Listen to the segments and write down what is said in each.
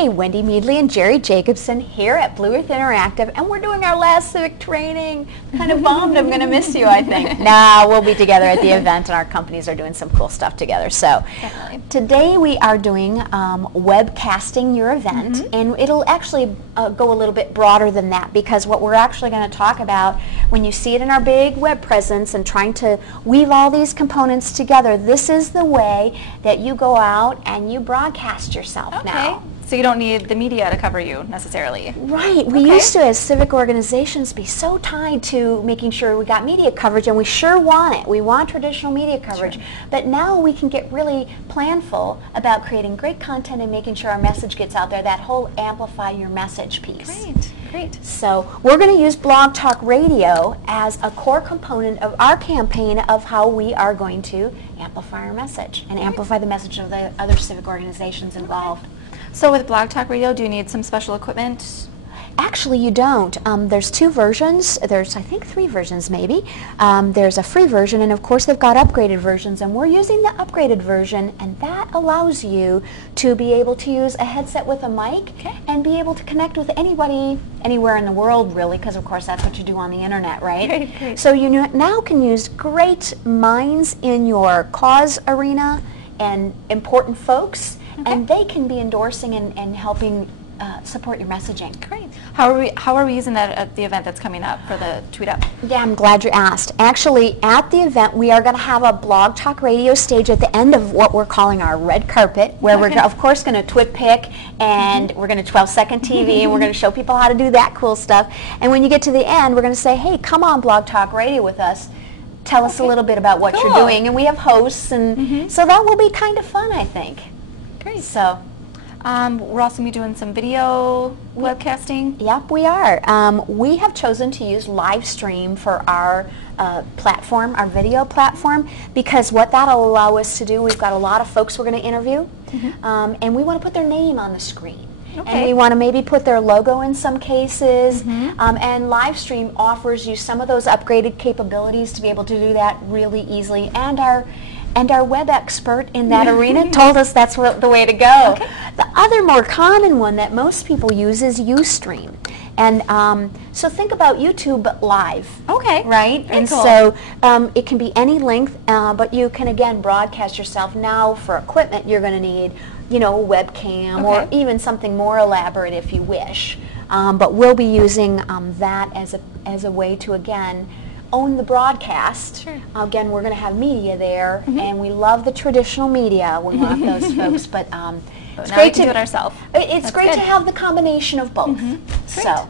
Hey, Wendy Meadley and Jerry Jacobson here at Blue Earth Interactive, and we're doing our last Civic training. Kind of bummed. I'm going to miss you, I think. Nah, we'll be together at the event, and our companies are doing some cool stuff together. So Definitely. today we are doing webcasting your event, and it'll actually go a little bit broader than that, because what we're actually going to talk about, when you see it in our big web presence and trying to weave all these components together, this is the way that you go out and you broadcast yourself now. So you don't need the media to cover you necessarily. Right. We used to, as civic organizations, be so tied to making sure we got media coverage, and we sure want it. We want traditional media coverage. Sure. But now we can get really planful about creating great content and making sure our message gets out there, that whole amplify your message piece. Great. Great. So we're going to use Blog Talk Radio as a core component of our campaign of how we are going to amplify our message and amplify the message of the other civic organizations involved. So with Blog Talk Radio, do you need some special equipment? Actually, you don't. There's two versions. There's, I think, three versions maybe. There's a free version, and of course they've got upgraded versions, and we're using the upgraded version, and that allows you to be able to use a headset with a mic and be able to connect with anybody anywhere in the world, really, because of course that's what you do on the internet, right? Great. So you now can use great minds in your cause arena and important folks, and they can be endorsing and helping support your messaging. Great. How are we using that at the event that's coming up for the Tweet Up? Yeah, I'm glad you asked. Actually, at the event, we are going to have a Blog Talk Radio stage at the end of what we're calling our red carpet, where we're, of course, going to twit pick, and we're going to 12-second TV, and we're going to show people how to do that cool stuff. And when you get to the end, we're going to say, hey, come on Blog Talk Radio with us. Tell us a little bit about what you're doing. And we have hosts, and so that will be kind of fun, I think. Great. So. We're also going to be doing some video webcasting. Yep, we are. We have chosen to use live stream for our platform, our video platform, because what that'll allow us to do, we've got a lot of folks we're going to interview, and we want to put their name on the screen. And we want to maybe put their logo in some cases, and live stream offers you some of those upgraded capabilities to be able to do that really easily, and our web expert in that arena told us that's the way to go. The other more common one that most people use is Ustream. And so think about YouTube Live. Right? Very and cool. So it can be any length, but you can, again, broadcast yourself. Now, for equipment, you're going to need, a webcam or even something more elaborate if you wish. But we'll be using that as a way to, again, own the broadcast. Again, we're going to have media there, and we love the traditional media. We want those folks, but it's great to do it ourselves. It's great to have the combination of both. So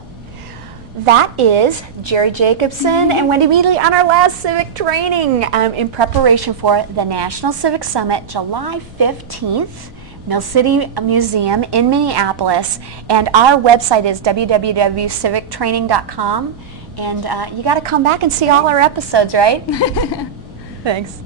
that is Jerry Jacobson and Wendy Meadley on our last Civic training in preparation for the National Civic Summit, July 15th. Mill City Museum in Minneapolis, and our website is www.civictraining.com. And you got to come back and see all our episodes, right? Thanks.